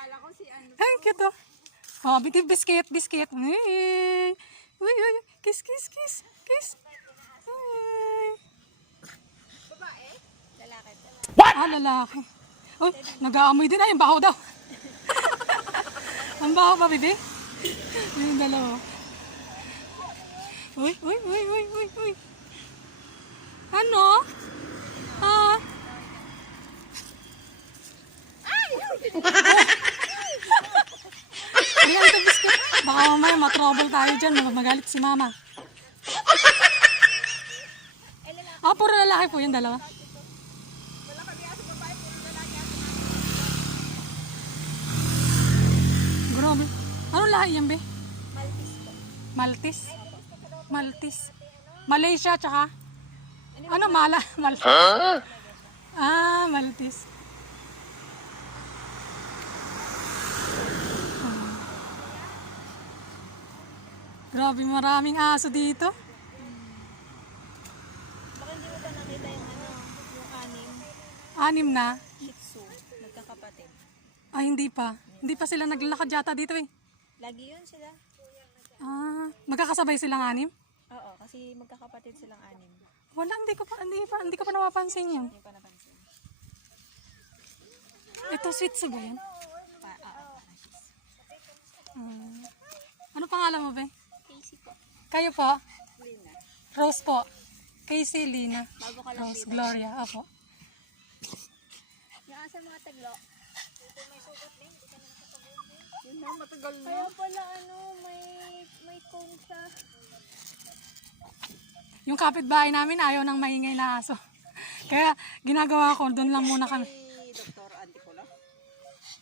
Akala ko si ano. Ay, cute oh. Oh, biscuit. Uy, uy, kiss. Uy. Babae? Lalaki. Ah, lalaki. Oh, nag-aamoy din. Ay, ang baho daw. Ang baho pa, bibi. Yung dalawa. Uy. Ano? Ah. Ayan ito, biscuit. Baka mamaya matrouble tayo dyan. Magalit si mama. Ah, puro lalaki po yung dalawa. Wala kami aso babae, puro lalaki aso. Grabe. Anong lahi yan, be? Maltese po. Maltese. Malaysia, tsaka? Ano, Maltese. Ah, Maltese. Grabe, maraming aso dito. Baka hindi mo pa nakita yung ano, yung anim. Anim na. Shih Tzu, magkakapatid. Ay, hindi pa. Hindi pa sila naglalakad yata dito eh. Lagi yun sila. Ah, magkakasabay silang anim? Oo, kasi magkakapatid silang anim. Wala, hindi ko pa napapansin yun. Hindi pa napansin. Ito, Shih Tzu ba yan? Oo. Ano pangalan mo, be? Casey po. Kayo po? Lina. Rose po. Casey, Lina. Bago ka lang Rose, dito. Gloria. Apo. Yung asa mga taglo. Ito may sugat din. Hindi ka na nakapag-uwi. Yun na, matagal na. Kaya pala ano, may cone siya. Yung kapitbahay namin ayaw ng maingay na aso. Kaya ginagawa ko, doon lang muna kami. Dr. Antipola?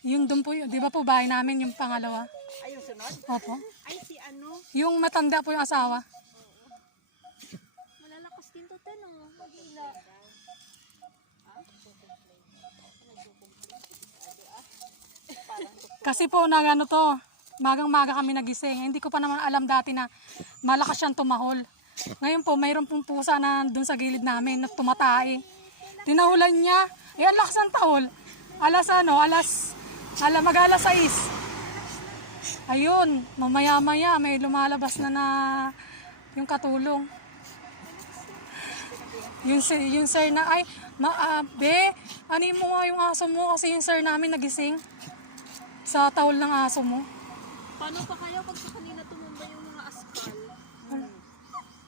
Yung doon po, di ba po bahay namin yung pangalawa? Ay, yung sunod? Opo. Ay, si ano? Yung matanda po yung asawa. Malalakas din to, Ten, oh. Magila. Kasi po nagano to, magang-maga kami nagising. Hindi ko pa naman alam dati na malakas siyang tumahol. Ngayon po, mayroon pong pusa na doon sa gilid namin na tumatae. Tinahulan niya. Eh, ang lakas ng tahol. Mag-alas 6. Ayun, mamaya-maya may lumalabas na yung katulong. Yung sir na, ay, be, anin mo nga yung aso mo kasi yung sir namin nagising sa tahol ng aso mo. Paano pa kayo pag sa kanina tumumba yung mga askal?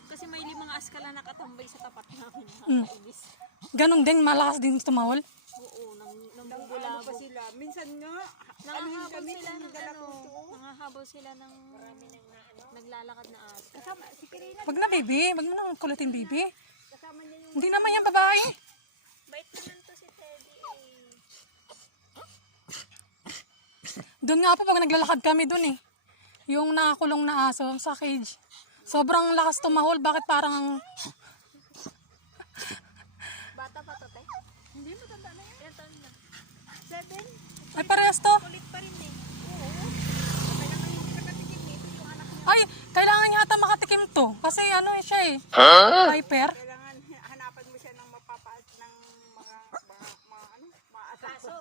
Kasi may 5 askal na nakatambay sa tapat namin. Nakakainis. Ganon din, malakas din tumahol. Oo, nambubulabo pa sila. Minsan nga, nangahabol sila ng nangahabol sila ng naglalakad na aso. Kasama, si Kirina. Wag na, baby. Wag mo nang kulutin, baby. Kasama niya yung Hindi naman yan babae. bait naman to si Teddy eh. Doon nga po pag naglalakad kami doon eh. Yung nakakulong na aso sa cage. Sobrang lakas tumahol. Bakit parang... Bata pa to, te? Hindi, matanda na yan. Ilan taon na? 7? Ay, parehas to. Kulit pa rin eh. Oo. Kailangan hindi nakatikim nito yung anak niya. Ay, kailangan yata makatikim to. Kasi ano eh siya eh. Viper. Kailangan hanapan mo siya ng mapapaas ng mga ano, mga aso.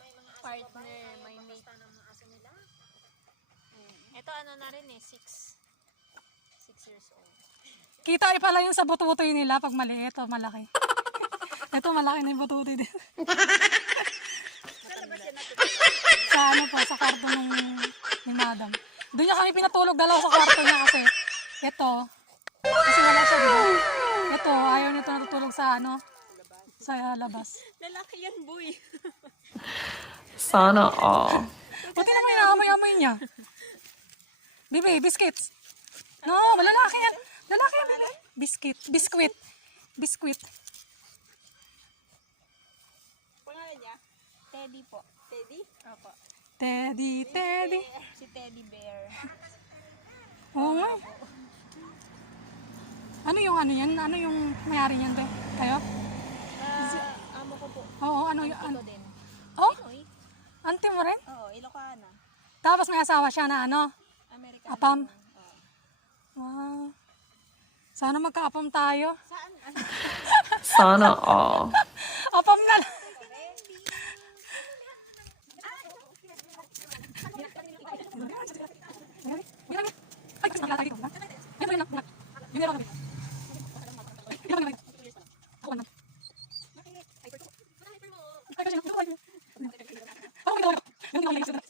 May mga partner, may mate ng mga aso nila. Ito ano na rin eh, 6 years old. Kita ay pala yung sa bututoy nila pag maliit o malaki. Ito malaki na yung bututoy din. Sa ano po, sa kwarto ni madam. Doon niya kami pinatulog dalawa sa kwarto niya kasi ito, kasi wala siya diba? Ito, ayaw nito natutulog sa ano, sa labas. Lalaki yan, boy. Sana all. Buti naman yung amoy-amoy niya. Bibi, biscuits. No, malalaki yan. Lalaki yan, bibi. Biscuit. Pangalan niya? Teddy po. Teddy? Opo. Teddy. Si Teddy Bear. Oo nga. Ano yung ano yan? Ano yung mayari yan, be? Kayo? Amo ko po. Oo, ano yung... Ito din. Oh, Oy. auntie mo rin? Oo, Ilocana. Tapos may asawa siya na ano? Amerikano. Apam. Wow. Sana magka-apam tayo. Saan? Sana all. Apam na lang. Hindi ko